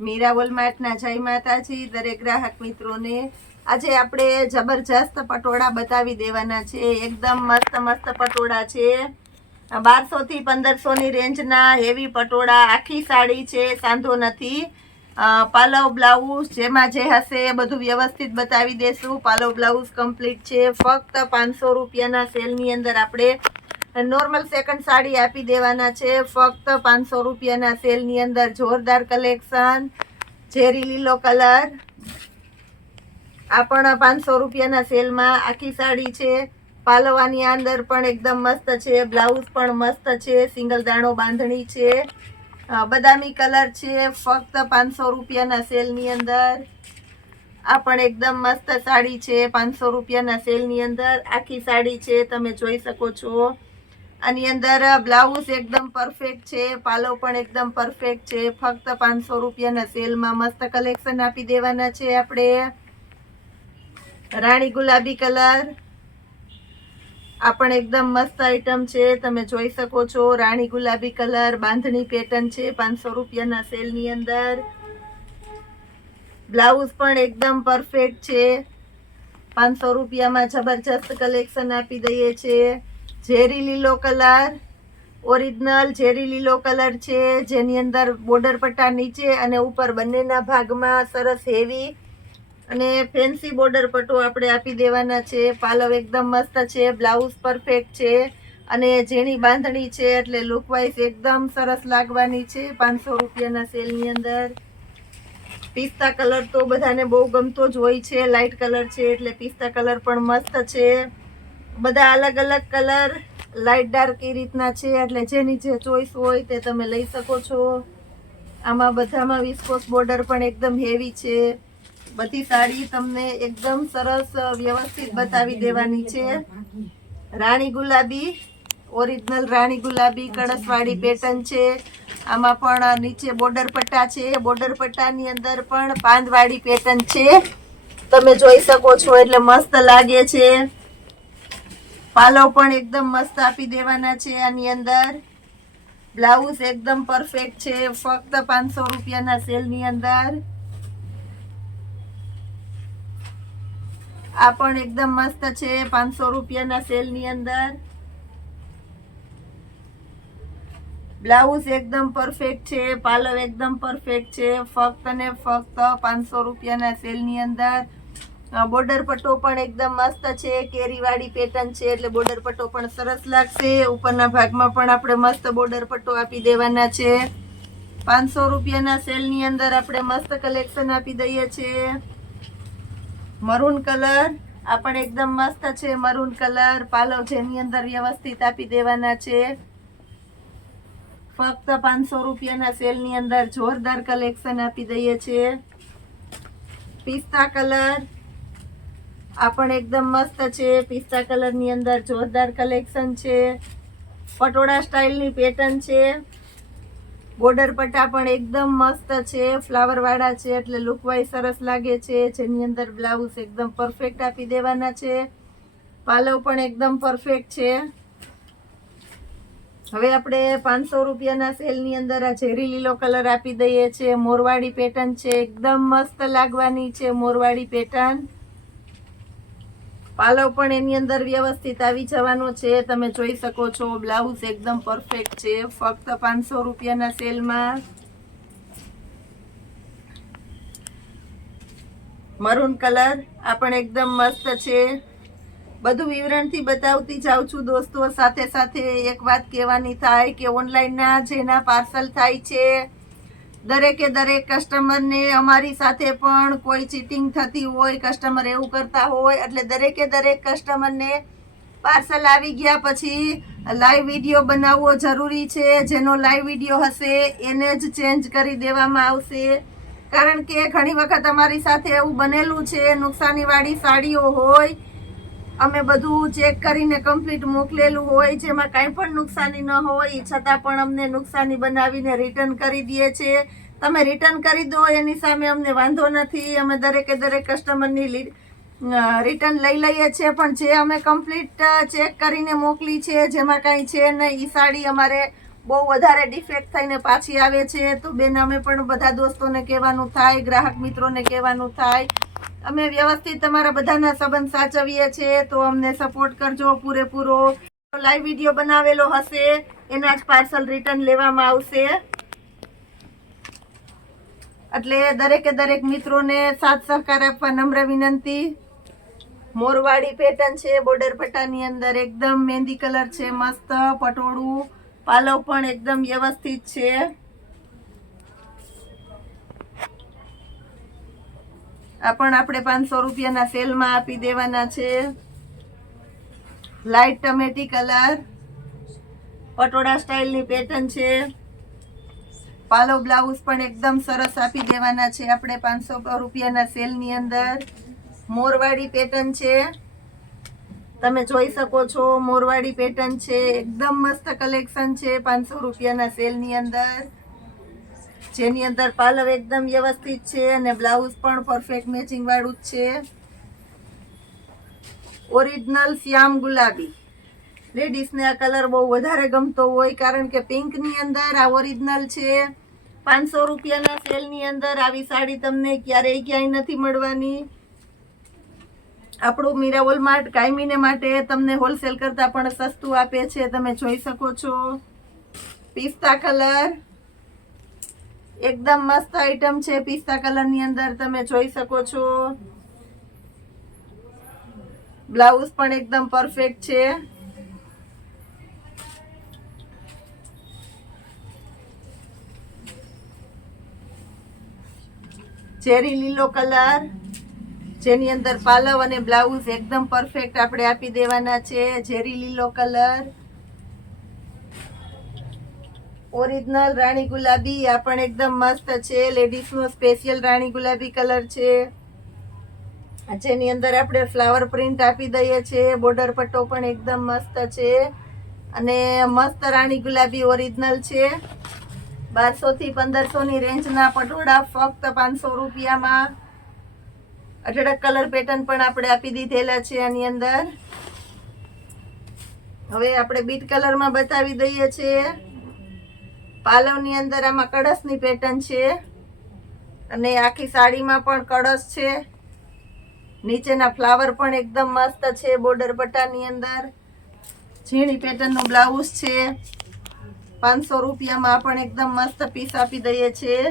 મીરા વોલમાર્ટના જય માતાજી દરેક ગ્રાહક મિત્રોને। આજે આપણે જબરજસ્ત પટોળા બતાવી દેવાના છે। એકદમ મસ્ત મસ્ત પટોળા છે। 1200 થી 1500 ની રેન્જના હેવી પટોળા, આખી સાડી છે, સાંધો નથી। પાલવ બ્લાઉઝ જેમાં જે હશે એ બધું વ્યવસ્થિત બતાવી દેશું। પાલવ બ્લાઉઝ કમ્પ્લીટ છે। ફક્ત 500 રૂપિયાના સેલની અંદર આપણે નોર્મલ સેકન્ડ સાડી આપી દેવાના છે। ફક્ત 500 રૂપિયાના સેલની અંદર જોરદાર કલેક્શન, ઝેરી લીલો કલર, આ પણ 500 રૂપિયાના સેલમાં આખી સાડી છે। પાલવાની અંદર પણ એકદમ મસ્ત છે, બ્લાઉઝ પણ મસ્ત છે, સિંગલ દાણો બાંધણી છે, બદામી કલર છે। ફક્ત 500 રૂપિયાના સેલની અંદર આ પણ એકદમ મસ્ત સાડી છે। 500 રૂપિયાના સેલની અંદર આખી સાડી છે, તમે જોઈ શકો છો। આની અંદર બ્લાઉઝ એકદમ પરફેક્ટ છે, પાલો પણ એકદમ પરફેક્ટ છે। ફક્ત 500 રૂપિયાના સેલમાં મસ્ત કલેક્શન આપી દેવાના છે આપણે। રાણી ગુલાબી કલર, આ પણ એકદમ મસ્ત આઈટમ છે, તમે જોઈ શકો છો। રાણી ગુલાબી કલર બાંધણી પેટર્ન છે, 500 રૂપિયાના સેલની અંદર। બ્લાઉઝ પણ એકદમ પરફેક્ટ છે, 500 રૂપિયામાં જબરજસ્ત કલેક્શન આપી દઈએ છે। ઝેરી લીલો કલર, ઓરિજિનલ ઝેરી લીલો કલર છે, જેની અંદર બોર્ડર પટ્ટા નીચે અને ઉપર બંનેના ભાગમાં સરસ હેવી અને ફેન્સી બોર્ડર પટ્ટો આપણે આપી દેવાના છે। પાલવ એકદમ મસ્ત છે, બ્લાઉઝ પરફેક્ટ છે અને ઝીણી બાંધણી છે, એટલે લુકવાઇઝ એકદમ સરસ લાગવાની છે 500 રૂપિયાના સેલની અંદર। પિસ્તા કલર તો બધાને બહુ ગમતો જ હોય છે, લાઇટ કલર છે એટલે પિસ્તા કલર પણ મસ્ત છે। બધા અલગ અલગ કલર લાઇટ ડાર્ક એ રીતના છે, એટલે જેની જે ચોઈસ હોય તે તમે લઈ શકો છો। આમાં બધામાં વિસ્કોસ બોર્ડર પણ એકદમ હેવી છે। બધી સાડી તમને એકદમ સરસ વ્યવસ્થિત બતાવી દેવાની છે। રાણી ગુલાબી, ઓરિજિનલ રાણી ગુલાબી કળશવાળી પેટર્ન છે। આમાં પણ નીચે બોર્ડર પટ્ટા છે, બોર્ડર પટ્ટાની અંદર પણ પાંદવાળી પેટર્ન છે, તમે જોઈ શકો છો, એટલે મસ્ત લાગે છે। પાલવ પણ એકદમ મસ્ત આપી દેવાના છે આની અંદર। બ્લાઉઝ એકદમ પરફેક્ટ છે, ફક્ત 500 રૂપિયાના સેલની અંદર। આ પણ એકદમ મસ્ત છે, 500 રૂપિયાના સેલની અંદર। બ્લાઉઝ એકદમ પરફેક્ટ છે, પાલવ એકદમ પરફેક્ટ છે, ફક્ત ને ફક્ત 500 રૂપિયાના સેલની અંદર। બોર્ડર પટ્ટો પણ એકદમ મસ્ત છે, કેરીવાળી પેટર્ન છે, એટલે બોર્ડર પટ્ટો પણ સરસ લાગશે। ઉપરના ભાગમાં પણ આપણે મસ્ત બોર્ડર પટ્ટો આપી દેવાના છે। 500 રૂપિયાના સેલની અંદર આપણે મસ્ત કલેક્શન આપી દઈએ છીએ। મરૂન કલર, આ પણ એકદમ મસ્ત છે, મરૂન કલર, પાલવ જેની અંદર વ્યવસ્થિત આપી દેવાના છે। ફક્ત 500 રૂપિયાના સેલની અંદર જોરદાર કલેક્શન આપી દઈએ છીએ। પિસ્તા કલર, આ પણ એકદમ મસ્ત છે, પિસ્તા કલરની અંદર જોરદાર કલેક્શન છે। પટોળા સ્ટાઇલની પેટર્ન છે, બોર્ડર પટ્ટા પણ એકદમ મસ્ત છે, ફ્લાવર વાળા છે, એટલે લુકવાઇઝ સરસ લાગે છે। જેની અંદર બ્લાઉઝ એકદમ પરફેક્ટ આપી દેવાના છે, પાલવ પણ એકદમ પરફેક્ટ છે। હવે આપણે 500 રૂપિયાના સેલની અંદર આ ઝેરી લીલો કલર આપી દઈએ છીએ। મોરવાડી પેટર્ન છે, એકદમ મસ્ત લાગવાની છે મોરવાડી પેટર્ન। પાલવ પણ એની અંદર વ્યવસ્થિત આવી જવાનો છે, તમે જોઈ શકો છો। બ્લાઉઝ એકદમ પરફેક્ટ છે, ફક્ત 500 રૂપિયાના સેલમાં। મરૂન કલર, આ પણ એકદમ મસ્ત છે। બધું વિવરણથી બતાવતી જાઉં છું દોસ્તો। સાથે સાથે એક વાત કહેવાની થાય કે ઓનલાઈનના જેના પાર્સલ થાય છે, દરેકે દરેક કસ્ટમરને અમારી સાથે પણ કોઈ ચીટિંગ થતી હોય, કસ્ટમર એવું કરતા હોય, એટલે દરેકે દરેક કસ્ટમરને પાર્સલ આવી ગયા પછી લાઈવ વિડીયો બનાવવો જરૂરી છે। જેનો લાઈવ વિડીયો હશે એને જ ચેન્જ કરી દેવામાં આવશે, કારણ કે ઘણી વખત અમારી સાથે એવું બનેલું છે, નુકસાનીવાળી સાડીઓ હોય, અમે બધું ચેક કરીને કમ્પ્લીટ મોકલેલું હોય, જેમાં કાંઈ પણ નુકસાની ન હોય, છતાં પણ અમને નુકસાની બનાવીને રિટર્ન કરી દે છે। તમે રિટર્ન કરી દો એની સામે અમને વાંધો નથી, અમે દરેકે દરેક કસ્ટમરની રિટર્ન લઈ લઈએ છીએ, પણ જે અમે કમ્પ્લીટ ચેક કરીને મોકલી છે, જેમાં કાંઈ છે નહીં, એ સાડી અમારે બહુ વધારે ડિફેક્ટ થઈને પાછી આવે છે તો બેન અમે પણ બધા દોસ્તોને કહેવાનું થાય, ગ્રાહક મિત્રોને કહેવાનું થાય, અમે વ્યવસ્થિત તમારા બધાના સંબંધ સાચવીએ છીએ તો અમને સપોર્ટ કરજો પૂરેપૂરો. લાઈવ વિડીયો બનાવેલો હશે એના જ પાર્સલ રિટર્ન લેવામાં આવશે. એટલે દરેકે દરેક મિત્રોને સાથ સહકાર આપવા નમ્ર વિનંતી. મોરવાડી પેટર્ન છે, બોર્ડર પટ્ટાની અંદર એકદમ મહેંદી કલર છે, મસ્ત પટોળું, પાલવ પણ એકદમ વ્યવસ્થિત છે. આ પણ આપણે 500 રૂપિયાના સેલમાં આપી દેવાના છે. લાઇટ ટમેટી કલર પટોળા સ્ટાઇલની પેટર્ન છે. પાલો બ્લાઉઝ પણ એકદમ સરસ આપી દેવાના છે આપણે 500 રૂપિયાના સેલની અંદર. મોરવાડી પેટર્ન છે, તમે જોઈ શકો છો. મોરવાડી પેટર્ન છે, એકદમ મસ્ત કલેક્શન છે 500 રૂપિયાના સેલની અંદર, જેની અંદર પાલવ એકદમ વ્યવસ્થિત છે અને બ્લાઉઝ પણ પરફેક્ટ મેચિંગ વાળું જ છે. ઓરિજિનલ શ્યામ ગુલાબી. લેડીઝને આ કલર બહુ વધારે ગમતો હોય કારણ કે પિંકની અંદર આ ઓરિજિનલ છે. 500 રૂપિયાના સેલની અંદર આવી સાડી તમને ક્યારેય ક્યાંય નથી મળવાની. આપણું મીરા વોલમાર્ટ કાયમીને માટે તમને હોલસેલ કરતાં પણ સસ્તું આપે છે, તમે જોઈ શકો છો. પિસ્તા કલર એકદમ મસ્ત આઈટમ છે, પિસ્તા કલરની અંદર તમે જોઈ શકો છો. બ્લાઉઝ પણ એકદમ પરફેક્ટ છે. ચેરી લીલો કલર, જેની અંદર પાલવ અને બ્લાઉઝ એકદમ પરફેક્ટ આપણે આપી દેવાના છે. ચેરી લીલો કલર. ઓરિજિનલ રાણી ગુલાબી, આ પણ એકદમ મસ્ત છે. લેડીઝનો સ્પેશિયલ રાણી ગુલાબી કલર છે, જેની અંદર આપણે ફ્લાવર પ્રિન્ટ આપી દઈએ છીએ. બોર્ડર પટ્ટો પણ એકદમ મસ્ત છે અને મસ્ત રાણી ગુલાબી ઓરિજિનલ છે. 1200 થી 1500 ની રેન્જના પટોળા ફક્ત 500 રૂપિયામાં. અઢળક કલર પેટર્ન પણ આપણે આપી દીધેલા છે આની અંદર. હવે આપણે બીટ કલરમાં બતાવી દઈએ છીએ. પાલવની અંદર આમાં કળશની પેટર્ન છે અને આખી સાડીમાં પણ કળશ છે. નીચેના ફ્લાવર પણ એકદમ મસ્ત છે. બોર્ડર પટ્ટાની અંદર ઝીણી પેટર્નનું બ્લાઉઝ છે. 500 રૂપિયામાં પણ એકદમ મસ્ત પીસ આપી દઈએ છીએ.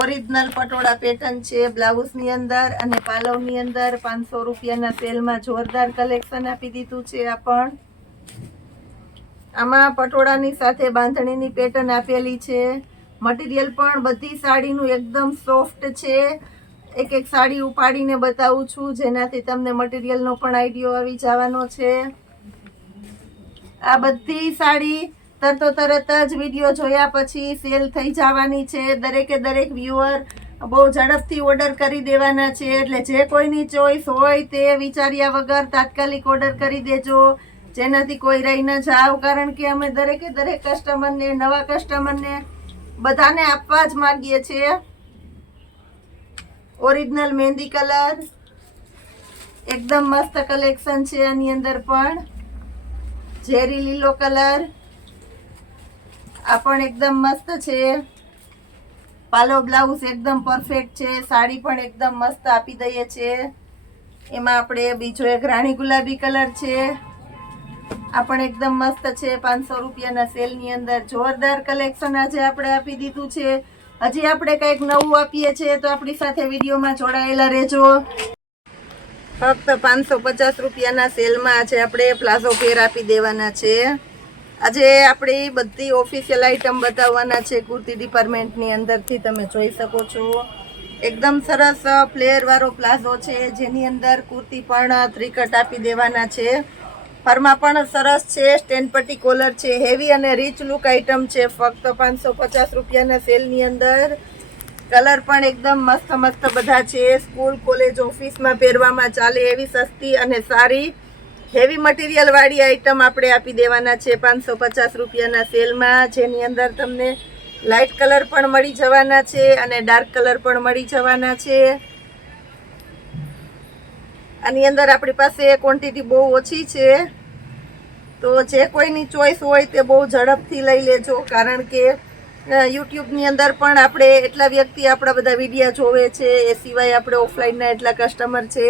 ઓરિજિનલ પટોળા પેટર્ન છે બ્લાઉઝની અંદર અને પાલવની અંદર. 500 રૂપિયાના સેલમાં જોરદાર કલેક્શન આપી દીધું છે. આ પણ આમાં પટોળાની સાથે બાંધણીની પેટર્ન આપેલી છે. મટીરિયલ પણ બધી સાડીનું એકદમ સોફ્ટ છે. એક એક સાડી ઉપાડીને બતાવું છું જેનાથી તમને મટીરિયલનો પણ આઈડિયો આવી જવાનો છે. આ બધી સાડી તરત જ વિડીયો જોયા પછી સેલ થઈ જવાની છે. દરેકે દરેક વ્યુઅર બહુ ઝડપથી ઓર્ડર કરી દેવાના છે, એટલે જે કોઈની ચોઈસ હોય તે વિચાર્યા વગર તાત્કાલિક ઓર્ડર કરી દેજો, જેનાથી કોઈ રહી ન જાવ. કારણ કે અમે દરેકે દરેક કસ્ટમરને, નવા કસ્ટમરને બધાને આપવા જ માંગીએ છીએ. ઓરિજિનલ મહેંદી કલર એકદમ મસ્ત કલેક્શન છે આની અંદર પણ. ઝેરી લીલો કલર, આ પણ એકદમ મસ્ત છે. પાલો બ્લાઉઝ એકદમ પરફેક્ટ છે. સાડી પણ એકદમ મસ્ત આપી દઈએ છીએ. એમાં આપણે બીજો એક રાણી ગુલાબી કલર છે, આ પણ એકદમ મસ્ત છે. 500 રૂપિયાના સેલની અંદર જોરદાર કલેક્શન આજે આપણે આપી દીધું છે. હજી આપણે કંઈક નવું આપીએ છીએ તો આપણી સાથે વિડીયોમાં જોડાયેલા રહેજો. ફક્ત 550 રૂપિયાના સેલમાં આજે આપણે પ્લાઝો પેર આપી દેવાના છે. આજે આપણી બધી ઓફિશિયલ આઈટમ બતાવવાના છે કુર્તી ડિપાર્ટમેન્ટની અંદરથી. તમે જોઈ શકો છો એકદમ સરસ ફ્લેર વાળો પ્લાઝો છે, જેની અંદર કુર્તી પણ ત્રિકટ આપી દેવાના છે. ફરમાં પણ સરસ છે. સ્ટેન્ડ પટ્ટી કોલર છે. હેવી અને રીચ લુક આઈટમ છે. ફક્ત 550 રૂપિયાના સેલની અંદર. કલર પણ એકદમ મસ્ત મસ્ત બધા છે. સ્કૂલ, કોલેજ, ઓફિસમાં પહેરવામાં ચાલે એવી સસ્તી અને સારી હેવી મટીરિયલ વાળી આઈટમ આપણે આપી દેવાના છે 550 રૂપિયાના સેલમાં, જેની અંદર તમને લાઇટ કલર પણ મળી જવાના છે અને ડાર્ક કલર પણ મળી જવાના છે. આની અંદર આપણી પાસે ક્વોન્ટિટી બહુ ઓછી છે, તો જે કોઈની ચોઈસ હોય તે બહુ ઝડપથી લઈ લેજો, કારણ કે યુટ્યુબની અંદર પણ આપણે એટલા વ્યક્તિ આપણા બધા વિડીયા જોવે છે, એ સિવાય આપણે ઓફલાઈનના એટલા કસ્ટમર છે,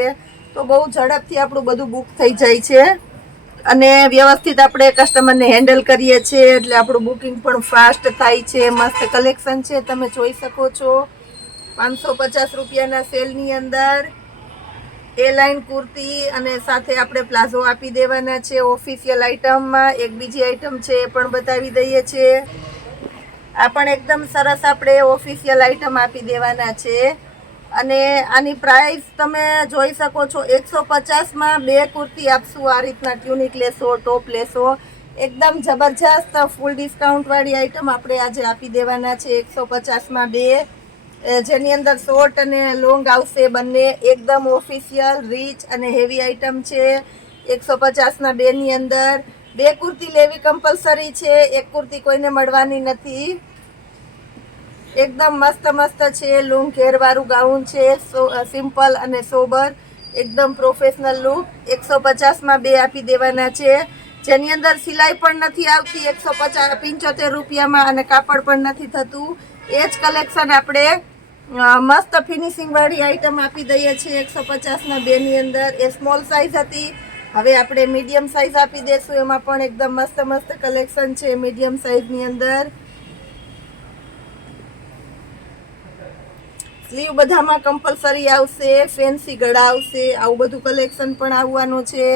તો બહુ ઝડપથી આપણું બધું બુક થઈ જાય છે અને વ્યવસ્થિત આપણે કસ્ટમરને હેન્ડલ કરીએ છીએ, એટલે આપણું બુકિંગ પણ ફાસ્ટ થાય છે. મસ્ત કલેક્શન છે, તમે જોઈ શકો છો. 550 રૂપિયાના સેલની અંદર એ લાઇન કુર્તી અને સાથે આપણે પ્લાઝો આપી દેવાના છે ઓફિશિયલ આઇટમમાં. એક બીજી આઇટમ છે એ પણ બતાવી દઈએ છીએ. આ પણ એકદમ સરસ આપણે ઓફિશિયલ આઇટમ આપી દેવાના છે અને આની પ્રાઇસ તમે જોઈ શકો છો. 150માં 2 કુર્તી આપશું. આ રીતના ટ્યુનિક લેશો, ટોપ લેશો, એકદમ જબરજસ્ત ફૂલ ડિસ્કાઉન્ટવાળી આઇટમ આપણે આજે આપી દેવાના છે. 150માં 2, જેની અંદર શોર્ટ અને લોંગ આવશે બંને. એકદમ ઓફિશિયલ રીચ અને હેવી આઇટમ છે. 150ના 2ની અંદર 2 કુર્તી લેવી કમ્પલસરી છે. એક કુર્તી કોઈને મળવાની નથી. એકદમ મસ્ત મસ્ત છે. લોંગ ઘેરવાળું ગાઉન છે, સિમ્પલ અને સોબર, એકદમ પ્રોફેશનલ લુક. 150માં 2 આપી દેવાના છે, જેની અંદર સિલાઈ પણ નથી આવતી. 175 રૂપિયામાં અને કાપડ પણ નથી થતું. એ જ કલેક્શન આપણે મસ્ત ફિનિશિંગ વાળી આઈટમ આપી દઈએ છીએ 150ના 2ની અંદર. એ સ્મોલ સાઇઝ હતી, હવે આપણે મીડિયમ સાઇઝ આપી દઈશું. એમાં પણ એકદમ મસ્ત મસ્ત કલેક્શન છે મીડિયમ સાઇઝની અંદર. સ્લીવ બધામાં કમ્પલસરી આવશે, ફેન્સી ગળા આવશે, આવું બધું કલેક્શન પણ આવવાનું છે.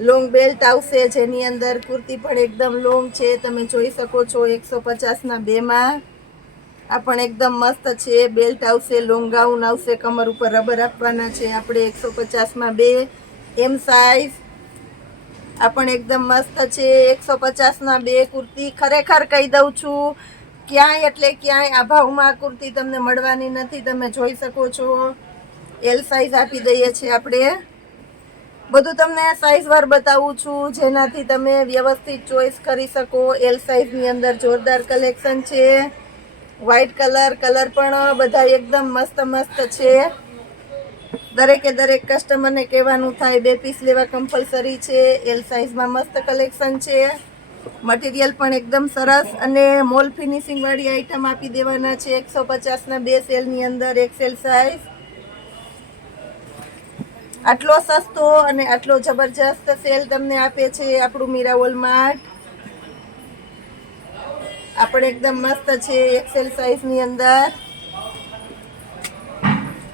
લોંગ બેલ્ટ આવશે, જેની અંદર કુર્તી પણ એકદમ લોંગ છે, તમે જોઈ શકો છો. 150ના 2માં આ પણ એકદમ મસ્ત છે. બેલ્ટ આવશે, લોંગ ગાઉન આવશે, કમર ઉપર રબર આપવાના છે આપણે. 150માં 2 એમ સાઇઝ. આ પણ એકદમ મસ્ત છે. 150ના 2 કુર્તી. ખરેખર કહી દઉં છું, ક્યાંય એટલે ક્યાંય આ ભાવમાં કુર્તી તમને મળવાની નથી. તમે જોઈ શકો છો. એલ સાઇઝ આપી દઈએ છીએ આપણે. બધું તમને સાઇઝ વાર બતાવું છું, જેનાથી તમે વ્યવસ્થિત ચોઈસ કરી શકો. એલ સાઇઝની અંદર જોરદાર કલેક્શન છે. વ્હાઈટ કલર પણ બધા એકદમ મસ્ત મસ્ત છે. દરેકે દરેક કસ્ટમરને કહેવાનું થાય 2 પીસ લેવા કમ્પલસરી છે. એલ સાઇઝમાં મસ્ત કલેક્શન છે. મટીરિયલ પણ એકદમ સરસ અને મોલ ફિનિશિંગ વાળી આઈટમ આપી દેવાના છે 150ના 2 સેલની અંદર. XL size. આટલો સસ્તો અને આટલો જબરજસ્ત સેલ તમને આપે છે આપણું મીરા વોલમાર્ટ. આ પણ એકદમ મસ્ત છે એક્સેલ સાઇઝની અંદર.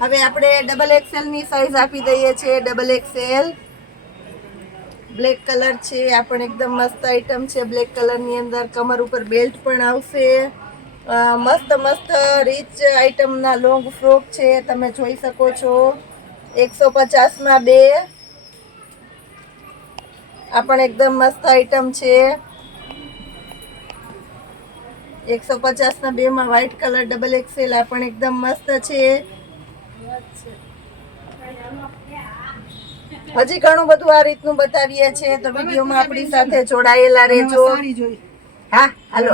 હવે આપણે ડબલ એક્સેલની સાઇઝ આપી દઈએ છીએ. ડબલ એક્સેલ બ્લેક કલર છે. આ પણ એકદમ મસ્ત આઈટમ છે બ્લેક કલરની અંદર. કમર ઉપર બેલ્ટ પણ આવશે. મસ્ત મસ્ત રીચ આઈટમના લોંગ ફ્રોક છે, તમે જોઈ શકો છો. 150માં 2 આ પણ એકદમ મસ્ત આઈટમ છે. 150ના 2માં વ્હાઈટ કલર ડબલ એક્સેલ. આ પણ એકદમ મસ્ત છે. હજી ઘણું બધું આ રીતનું બતાવીએ છીએ, તો વિડીયોમાં આપણી સાથે જોડાયેલા રહેજો. હા, હાલો.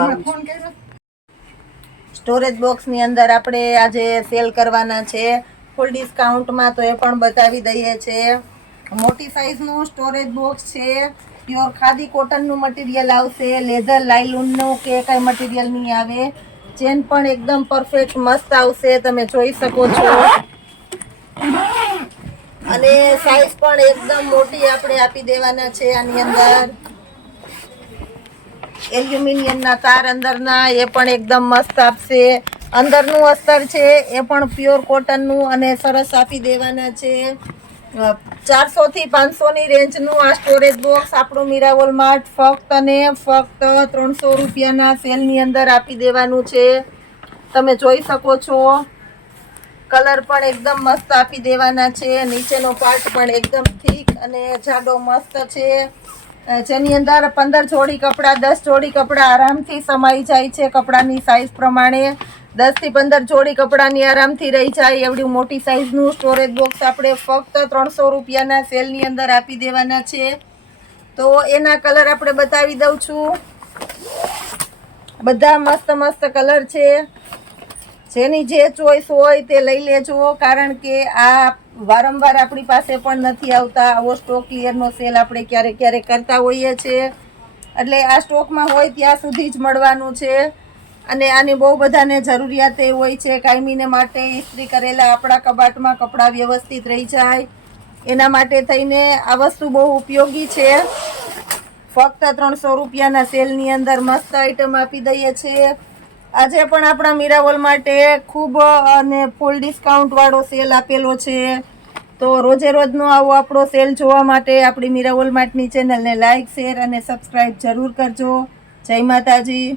સ્ટોરેજ બોક્સની અંદર આપણે આજે સેલ કરવાના છે ફૂલ ડિસ્કાઉન્ટમાં, તો એ પણ બતાવી દઈએ છીએ. મોટી સાઈઝનું સ્ટોરેજ બોક્સ છે. પ્યોર ખાદી કોટનનું મટીરિયલ આવશે. લેધર લાયલુનનું કે કાંઈ મટીરિયલ નહીં આવે. ચેન પણ એકદમ પરફેક્ટ મસ્ત આવશે, તમે જોઈ શકો છો. અને સાઈઝ પણ એકદમ મોટી આપણે આપી દેવાના છે આની અંદર. એલ્યુમિનિયમના તાર અંદરના, એ પણ એકદમ મસ્ત આપશે. અંદરનું અસ્તર છે એ પણ પ્યોર કોટનનું અને સરસ આપી દેવાના છે. 400 થી 500ની રેન્જનું આ સ્ટોરેજ બોક્સ આપણું મીરા વોલમાર્ટ ફક્ત અને ફક્ત 300 રૂપિયાના સેલની અંદર આપી દેવાનું છે, તમે જોઈ શકો છો. કલર પણ એકદમ મસ્ત આપી દેવાના છે. નીચેનો પાર્ટ પણ એકદમ થીક અને જાડો મસ્ત છે, જેની અંદર 15 જોડી કપડાં, 10 જોડી કપડાં આરામથી સમાઈ જાય છે. કપડાની સાઈઝ પ્રમાણે 10 થી 15 જોડી કપડાની આરામથી રહી જાય એવડી મોટી સાઈઝનું સ્ટોરેજ બોક્સ આપણે ફક્ત 300 રૂપિયાના સેલની અંદર આપી દેવાના છે. તો એના કલર આપણે બતાવી દઉં છું. બધા મસ્ત મસ્ત કલર છે. જેની જે ચોઈસ હોય તે લઈ લેજો, કારણ કે આ વારંવાર આપણી પાસે પણ નથી આવતા. આવો સ્ટોક ક્લિયરનો સેલ આપણે ક્યારેક ક્યારેક કરતા હોઈએ છીએ, એટલે આ સ્ટોકમાં હોય ત્યાં સુધી જ મળવાનું છે. અને આની બહુ બધાને જરૂરિયાત એ હોય છે કાયમીને માટે ઇસ્ત્રી કરેલા આપણા કબાટમાં કપડાં વ્યવસ્થિત રહી જાય, એના માટે થઈને આ વસ્તુ બહુ ઉપયોગી છે. ફક્ત 300 રૂપિયાના સેલની અંદર મસ્ત આઈટમ આપી દઈએ છીએ. આજે પણ આપણા મીરાવોલ માટે ખૂબ અને ફૂલ ડિસ્કાઉન્ટવાળો સેલ આપેલો છે. તો રોજે રોજનો આવો આપણો સેલ જોવા માટે આપણી મીરાવોલ માર્ટની ચેનલને લાઇક, શેર અને સબસ્ક્રાઈબ જરૂર કરજો. જય માતાજી.